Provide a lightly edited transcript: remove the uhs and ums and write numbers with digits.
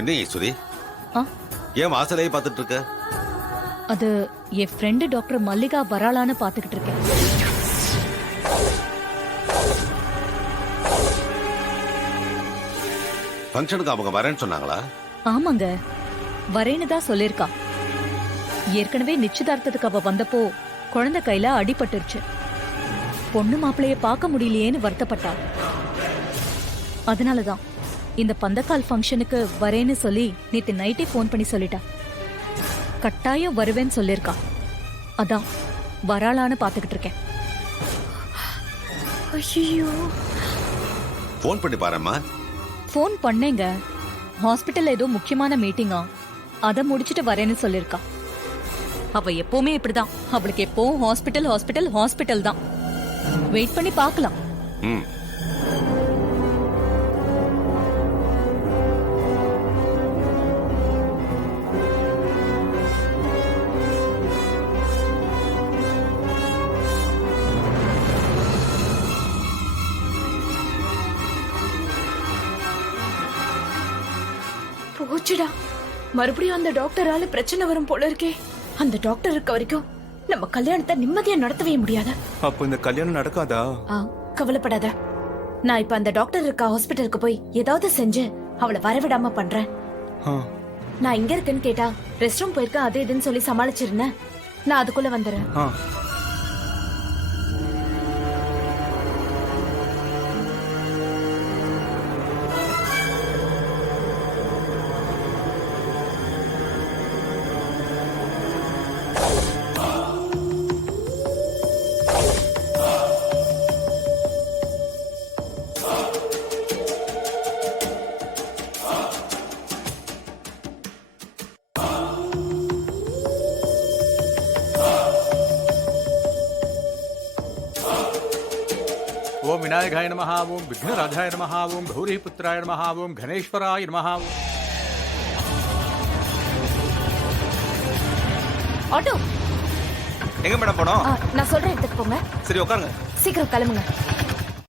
என்ன ஈஸ்வரி, ஆ, ஏன் வாசலையே பார்த்துட்டு இருக்க? அது என் ஃப்ரெண்டு டாக்டர் மல்லிகா வராளான்னு பாத்துக்கிட்டு இருக்கேன். ஃபங்க்ஷனுக்கு அவங்க வரேன்னு சொன்னாங்களா? ஆமாங்க, வரேன்னு தான் சொல்லிருக்கா. ஏற்கனவே நிச்சயதார்த்தத்துக்கு அவ வந்தப்போ குழந்தை கையில அடிபட்டுருச்சு. பொண்ணு மாப்பிளைய பார்க்க முடியலையேன்னு வருத்தப்பட்டா. அதனாலதான் இந்த பந்தக்கால் ஃபங்க்ஷனுக்கு வரேன்னு சொல்லி நேத்து நைட்டே போன் பண்ணி சொல்லிட்டா. கட்டாயம் வருவேன்னு சொல்லிருக்கா. அதான் வராளான்னு பாத்துக்கிட்டு இருக்கேன். ஐயோ, ஃபோன் பண்ணி பாரும்மா. ஃபோன் பண்ணேங்க. ஹாஸ்பிட்டல்ல ஏதோ முக்கியமான மீட்டிங்கா, அத முடிச்சிட்டு வரேன்னு சொல்லிருக்கா. அவ எப்பவுமே இப்படிதான். அவளுக்கு எப்பவும் ஹாஸ்பிட்டல் ஹாஸ்பிட்டல் ஹாஸ்பிட்டல் தான். வெயிட் பண்ணி பார்க்கலாம். ம். போச்சுடா, மறுபடியும் அந்த டாக்டரால பிரச்சனை வரும் போல இருக்கே. அந்த டாக்டர் இருக்க வரைக்கும் நம்ம கல்யாணத்தை நிம்மதியா நடத்தவே முடியாத. அப்ப இந்த கல்யாணம் நடக்காதா? கவலைப்படாத, நான் இப்ப அந்த டாக்டர் இருக்க ஹாஸ்பிட்டலுக்கு போய் ஏதாவது செஞ்சு அவளை வரவிடாம பண்றேன். ஆ, நான் எங்க இருக்குன்னு கேட்டா ரெஸ்ட் ரூம் போயிருக்க அது இதுன்னு சொல்லி சமாளிச்சிருந்தேன். நான் அதுக்குள்ள வந்துடுறேன். ஆ. ओम विनायकाय नमः, ओम विघ्नराजाय नमः, ओम गौरीपुत्राय नमः, ओम गणेश्वराय नमः. ஆட்டோ, எங்க மேடம் போனோம்? நான் சொல்றேன், எடுத்துட்டு போங்க. சரி உட்காருங்க. சீக்கிரம் கிளம்புங்க.